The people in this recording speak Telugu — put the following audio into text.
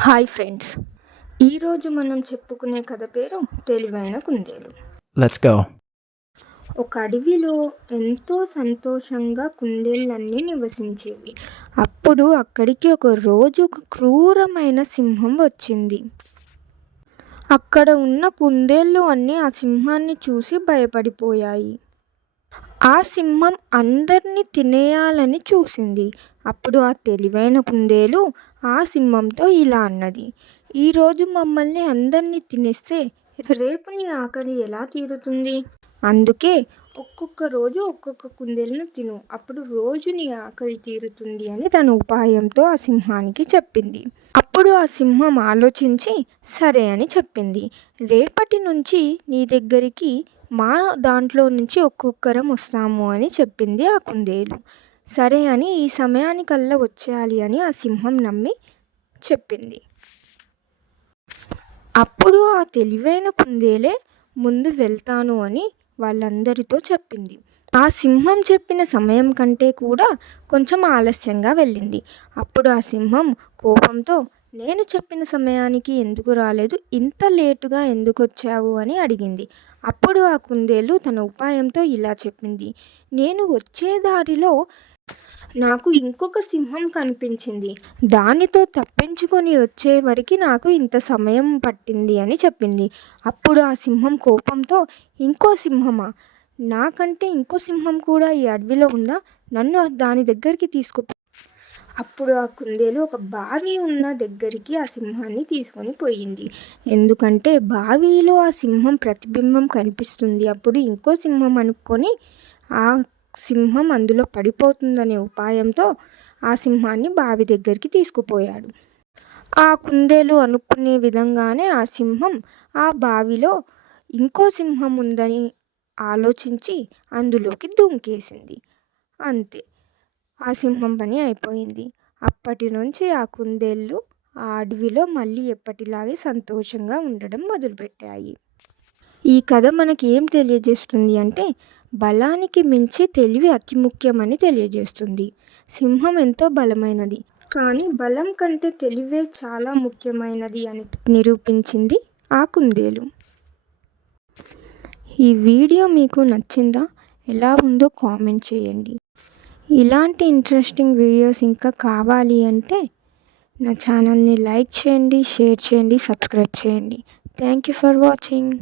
Hi friends. ఈరోజు మనం చెప్పుకునే కథ పేరు తెలివైన కుందేలు. ఒక అడవిలో ఎంతో సంతోషంగా కుందేళ్ళన్నీ నివసించేవి. అప్పుడు అక్కడికి ఒక రోజు ఒక క్రూరమైన సింహం వచ్చింది. అక్కడ ఉన్న కుందేళ్ళు అన్నీ ఆ సింహాన్ని చూసి భయపడిపోయాయి. ఆ సింహం అందరినీ తినేయాలని చూసింది. అప్పుడు ఆ తెలివైన కుందేలు ఆ సింహంతో ఇలా అన్నది ఈరోజు మమ్మల్ని అందరినీ తినేస్తే రేపు నీ ఆకలి ఎలా తీరుతుంది? అందుకే ఒక్కొక్క రోజు ఒక్కొక్క కుందేలను తిను. అప్పుడు రోజు నీ ఆకలి తీరుతుంది అని తన ఉపాయంతో ఆ సింహానికి చెప్పింది. అప్పుడు ఆ సింహం ఆలోచించి సరే అని చెప్పింది. రేపటి నుంచి నీ దగ్గరికి మా దాంట్లో నుంచి ఒక్కొక్కరం వస్తాము అని చెప్పింది ఆ కుందేలు. సరే అని ఈ సమయానికల్లా వచ్చేయాలి అని ఆ సింహం నమ్మి చెప్పింది. అప్పుడు ఆ తెలివైన కుందేలే ముందు వెళ్తాను అని వాళ్ళందరితో చెప్పింది. ఆ సింహం చెప్పిన సమయం కంటే కూడా కొంచెం ఆలస్యంగా వెళ్ళింది. అప్పుడు ఆ సింహం కోపంతో నేను చెప్పిన సమయానికి ఎందుకు రాలేదు? ఇంత లేటుగా ఎందుకు వచ్చావు అని అడిగింది. అప్పుడు ఆ కుందేలు తన ఉపాయంతో ఇలా చెప్పింది. నేను వచ్చే దారిలో నాకు ఇంకొక సింహం కనిపించింది. దానితో తప్పించుకొని వచ్చే వరకు నాకు ఇంత సమయం పట్టింది అని చెప్పింది. అప్పుడు ఆ సింహం కోపంతో ఇంకో సింహమా? నాకంటే ఇంకో సింహం కూడా ఈ అడవిలో ఉందా? నన్ను దాని దగ్గరికి తీసుకు అప్పుడు ఆ కుందేలు ఒక బావి ఉన్న దగ్గరికి ఆ సింహాన్ని తీసుకొని పోయింది. ఎందుకంటే బావిలో ఆ సింహం ప్రతిబింబం కనిపిస్తుంది. అప్పుడు ఇంకో సింహం అనుకొని ఆ సింహం అందులో పడిపోతుందనే ఉపాయంతో ఆ సింహాన్ని బావి దగ్గరికి తీసుకుపోయాడు. ఆ కుందేలు అనుకునే విధంగానే ఆ సింహం ఆ బావిలో ఇంకో సింహం ఉందని ఆలోచించి అందులోకి దుంకేసింది. అంతే. ఆ సింహం పని అయిపోయింది. అప్పటి నుంచి ఆ కుందేళ్ళు ఆ అడవిలో మళ్ళీ ఎప్పటిలాగే సంతోషంగా ఉండడం మొదలుపెట్టాయి. ఈ కథ మనకి ఏం తెలియజేస్తుంది అంటే బలానికి మించి తెలివి అతి ముఖ్యమని తెలియజేస్తుంది. సింహం ఎంతో బలమైనది కానీ బలం కంటే తెలివే చాలా ముఖ్యమైనది అని నిరూపించింది ఆ కుందేలు. ఈ వీడియో మీకు నచ్చిందా? ఎలా ఉందో కామెంట్ చేయండి. ఇలాంటి ఇంట్రెస్టింగ్ వీడియోస్ ఇంకా కావాలి అంటే నా ఛానల్ని లైక్ చేయండి షేర్ చేయండి సబ్స్క్రైబ్ చేయండి. Thank you for watching